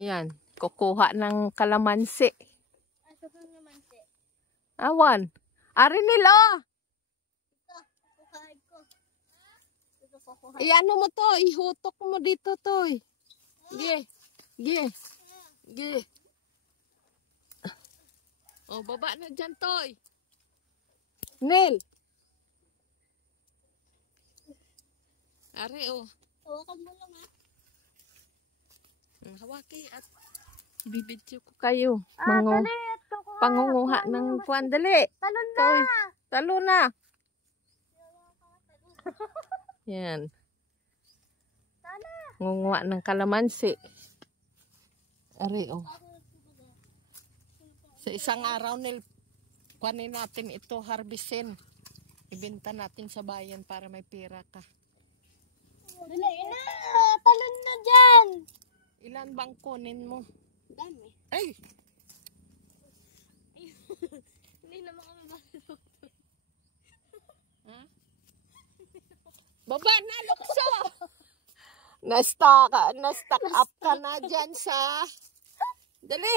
Yan, kukuha ng kalamansi. Asa kang kalamansi? Awan. Ari nila. Ito, kukuhain ko. Ito, kukuhain. Iano mo to, ihutok mo dito to. Ge. Ge. Ge. Oh, baba na dyan, Toy. Nel. Ari, oh. Hawakan mo lang, ha? Hawaki at bibidyo ko kayo. Dali. Pangunguha ng kuwan. Dali. Talon na. Toy. Talo na. Yan. Tala. Ngunguha ng kalamansi. Ari, oh. Sa isang araw nil, kuhanin natin ito, harvestin. Ibenta natin sa bayan para may pera ka. Dali na. Talon na dyan. Ilan bang kunin mo? Dami. Ay! Hindi naman kami makito. Ha? Baba na, lukso! Na-stack up ka na dyan sa... Dali!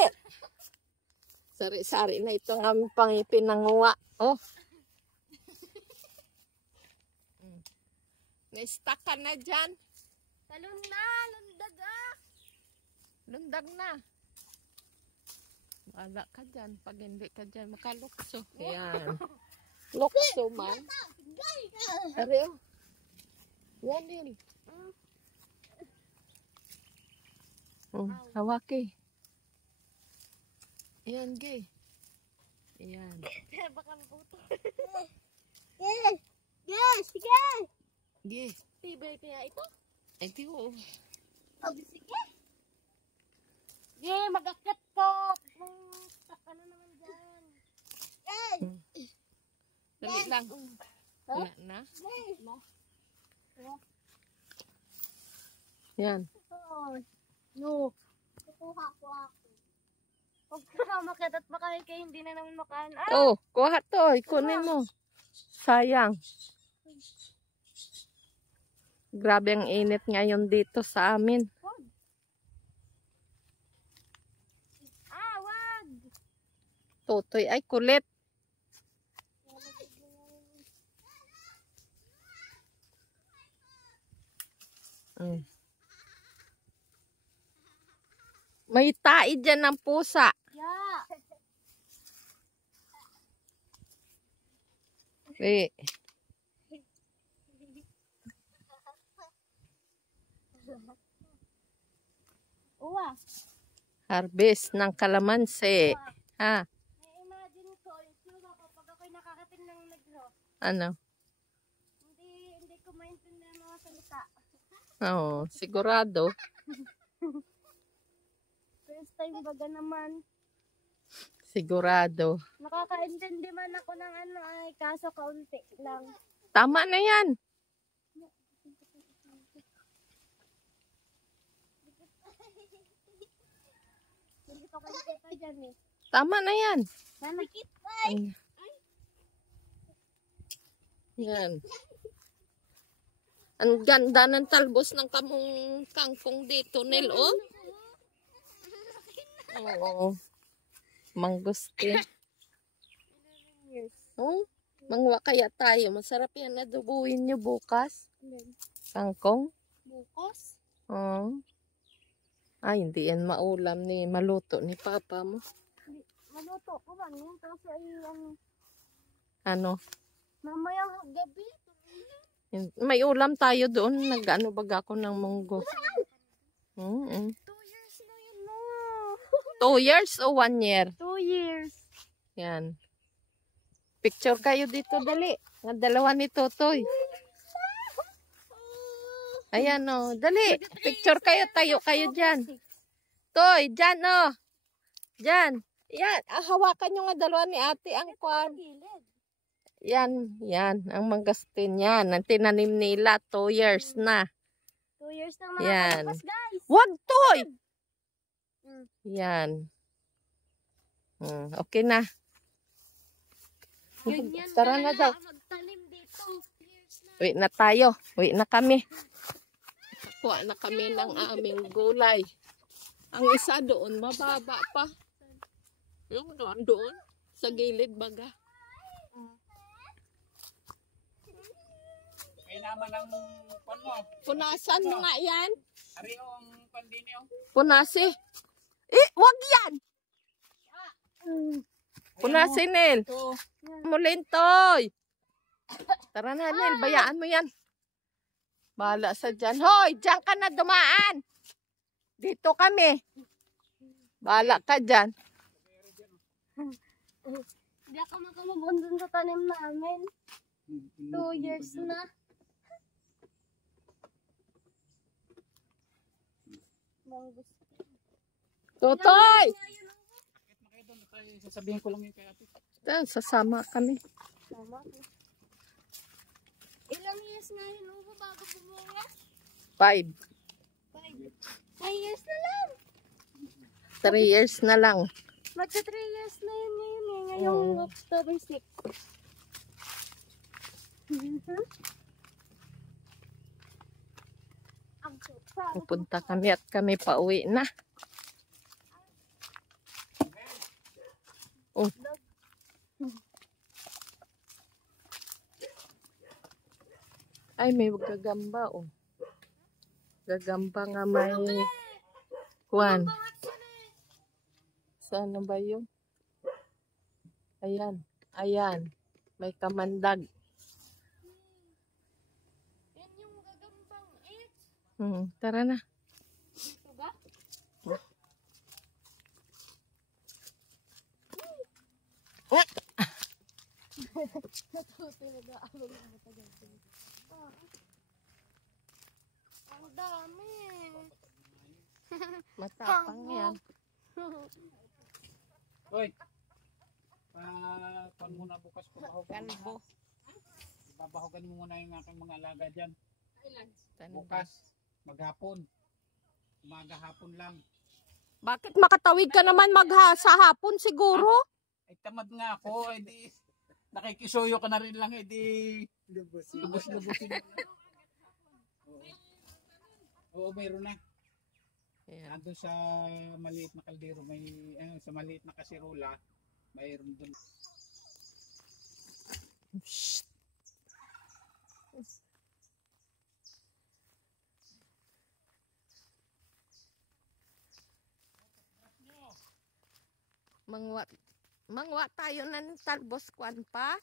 Sari-sari na itong aming pangipinanguha. Oh! Na-stack ka na dyan. Talon na. Lundag, ah. Lundag na. Wala ka dyan. Pag hindi ka dyan, makalukso. Yan. Lukso man. Ari, oh. Yan, Nil. Hawaki. Ayan, Ge. Ayan. Baka maputo. Yes. Yes. Sige. Ge. Tibay kaya ito? Ay, di ko. Sige. Yeah, mag-akit ko. Taka na naman dyan. Yes. Dali lang. Wala na. Yan. No. Kukuha ko ako. Huwag ka makit at baka kayo hindi na naman makaan. Oh, kuha to. Ikunin mo. Sayang. Grabe ang init ngayon dito sa amin. Wag. Totoy ay kulit. May tae dyan ng pusa. Yeah. Wait. Uwa. Harvest ng kalamansi. Ha? Imagine ko, yung kapag ako'y nakakating ng negro, Ano? hindi ko maintindihan mga salita. Oo, sigurado. First time baga naman. Sigurado. Nakakaintindi man ako ng ano ay kaso kaunti lang. Tama na yan. Hindi ko kita dyan eh. Tama na yan. Nanakit Yan. Ang ganda ng talbos ng kamong kangkong dito, Nel, oh. Oo. Mangustin. Oh, mangwa kaya tayo. Masarap yan na dubuin nyo bukas. Kangkong. Bukos? Oo. Ay, hindi yan maulam ni maluto ni papa mo. Maluto ko ba yun? Kasi ay Ano? mamaya gabi. May ulam tayo doon. Nag-ano baga ako ng munggo. 2 years na yun no. 2 years o 1 year? 2 years. Yan. Picture kayo dito, dali. Ang dalawa ni Totoy. Ayan o, dali. Picture kayo, tayo kayo dyan. Toy, dyan o. Dyan. Yan, hawakan nyo nga dalawa ni ate ang kwan. Yan, yan. Ang manggastin yan. Ang tinanim nila, 2 years na. 2 years na mga Yan. kalabas, guys. Wag, Toy! Yan. Okay na. Ganyan Tara na daw. magtanim dito. Years na. Uwi na tayo. Uwi na kami. Kuha na kami ng aming gulay. Ang isa doon, mababa pa. Yung doon, sa gilid baga. Ay naman ang pan mo. Punasan mo nga yan. Ari ang pandini oh. Punasi. Wag yan! Punasin, Nel. Ito. Mulintoy. Tara na, Nel. Bayaan mo yan. Bahala sa dyan. Hoy, dyan ka na dumaan. Dito kami. Bahala ka dyan. Hindi ako makamabon dun sa tanim namin. 2 years na. Totoy! Bakit na kayo doon? Sasabihin ko lang yun kay ate. Sasama kami. Tama. Ilang years na yun ubo bago bumunga? 5. 5 years na lang. 3 years na lang. Magsa 3 years na yun ngayon eh. Ngayong October 6. Ang sopa. Pupunta kami at kami pauwi na. Oh. Ay, may gagamba oh. Gagamba nga may kuwan. Saan ba yun? Ayan. Ayan. May kamandag. Yan yung gagambang it. Tara na. Ito ba? Natutuloy ako ng matagal. Ang dami. Matapang yan. Hoy. Pan muna bukas ko bahugan. Kalbo. Babahugan mo muna yung aking mga alaga dyan. Bukas. Bukas. Maghapon. Umaga hapon lang. Bakit makatawid ka naman sa hapon siguro? Ay tamad nga ako. Ay di nakikisuyo ka na rin lang. Ay di lubos-lubosin mo na. Oo, meron na. Ayan. Nandun sa maliit na kaldero, may sa maliit na kasirola, mayroon doon. Shh. Mangwa tayo ng talbos kwan pa.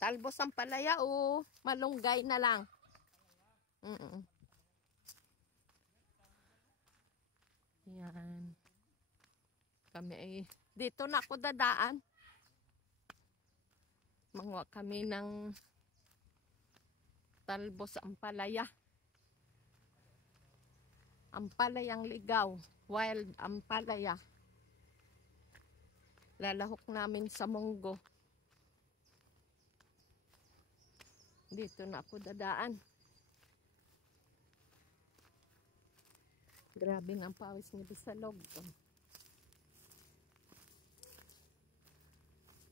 Talbos ang palaya o malunggay na lang. Yan. Kami ay dito na ako dadaan. Mangwa kami ng talbos ampalaya. Ampalayang ligaw. Wild ampalaya. Lalahok namin sa munggo. Dito na ako dadaan. Grabe ng pawis ni Bisalog.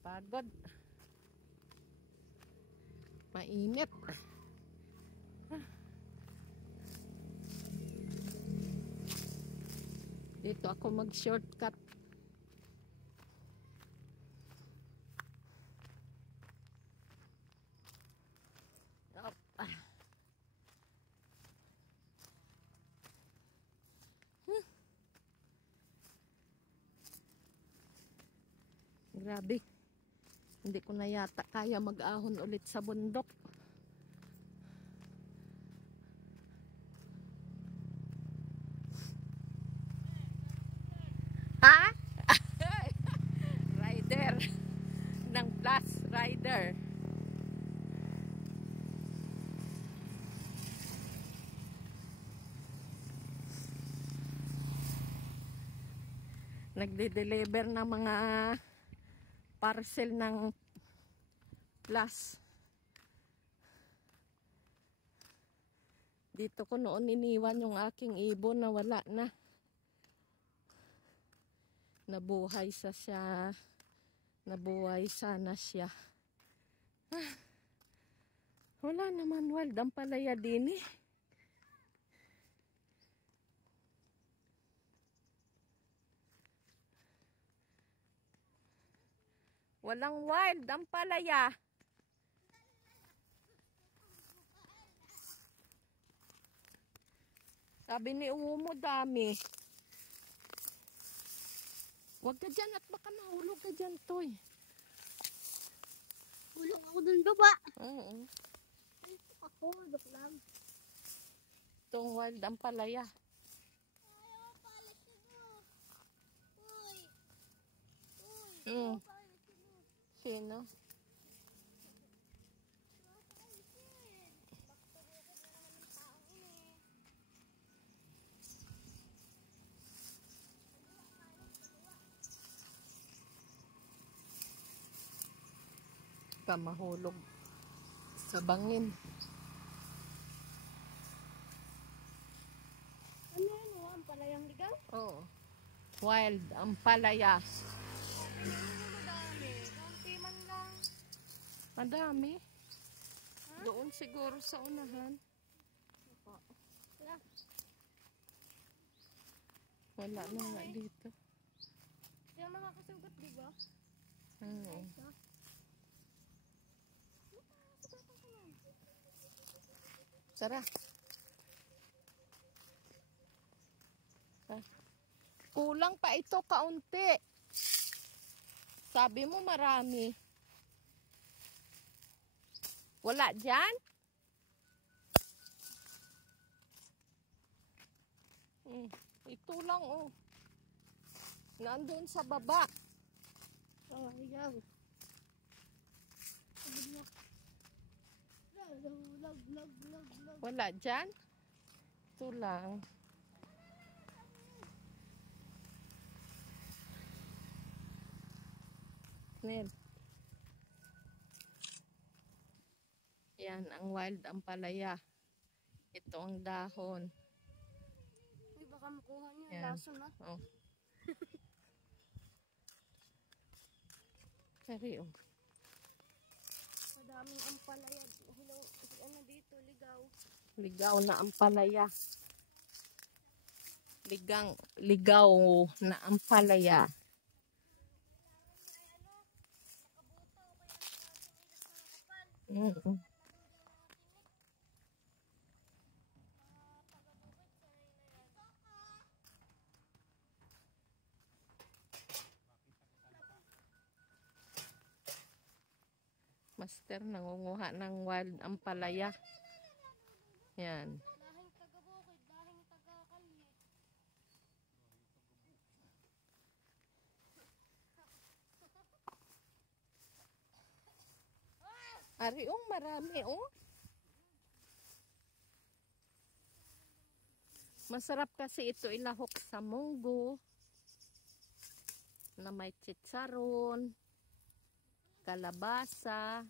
Pagod. Mainit. Dito ako mag-shortcut. Grabe. Hindi ko na yata kaya mag-ahon ulit sa bundok. Ha? Rider. Ng plus rider. Nagde-deliver ng mga parcel ng plus. Dito ko noon iniwan yung aking ibon na wala na. Nabuhay siya. Nabuhay sana siya. Wala naman wild ang palaya din eh. Walang wild ang palaya. Sabi ni Umo dami. Huwag ka dyan at baka mahulog ka dyan, Toy. Hulong ako dun baba. Oo. Ako, dok lang. Itong wild ang palaya. Ayaw pala sino. Uy. Uy. Mm. Pala sino. Sino? Baka mahulog sa bangin. Ano yan o? Ang palayang ligaw? Oo. Wild ang palaya. Madami. Kaunti man lang. Madami. Doon siguro sa unahan. Wala na nga dito. Kaya makakasugat, di ba? Oo. Tara. Kulang pa ito kaunti. Sabi mo marami. Wala dyan? Ito lang oh. Nandun sa baba. Oh, ayaw. Lag. Wala dyan? Ito lang. Nel. Yan, ang wild ang palaya. Ito ang dahon. Uy, baka makuha niyo. Yan. Laso na. Oh. Sari, oh. Madaming ampalaya. Hello, ano dito, ligaw. Ligaw na ang palaya. Ligaw na ang palaya. Master nangunguha ng wild ang palaya. Yan. Dahing taga-bukid, dahing taga-kalye. Ari, oh, marami, oh. Masarap kasi ito ilahok sa munggo na may chicharon, kalabasa,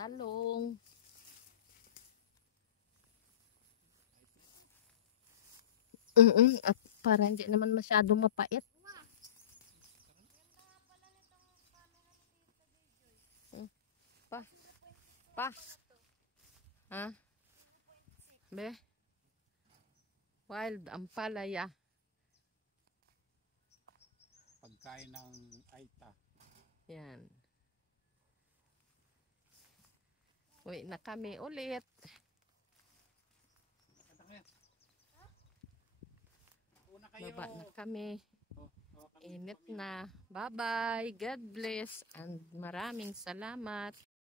talong. At para hindi naman masyadong mapait. Pa. Ha? Be? Wild ang palaya. Pagkain ng Aita. Yan. Uwi na kami ulit. Baba na kami. Init na. Bye-bye. God bless. And maraming salamat.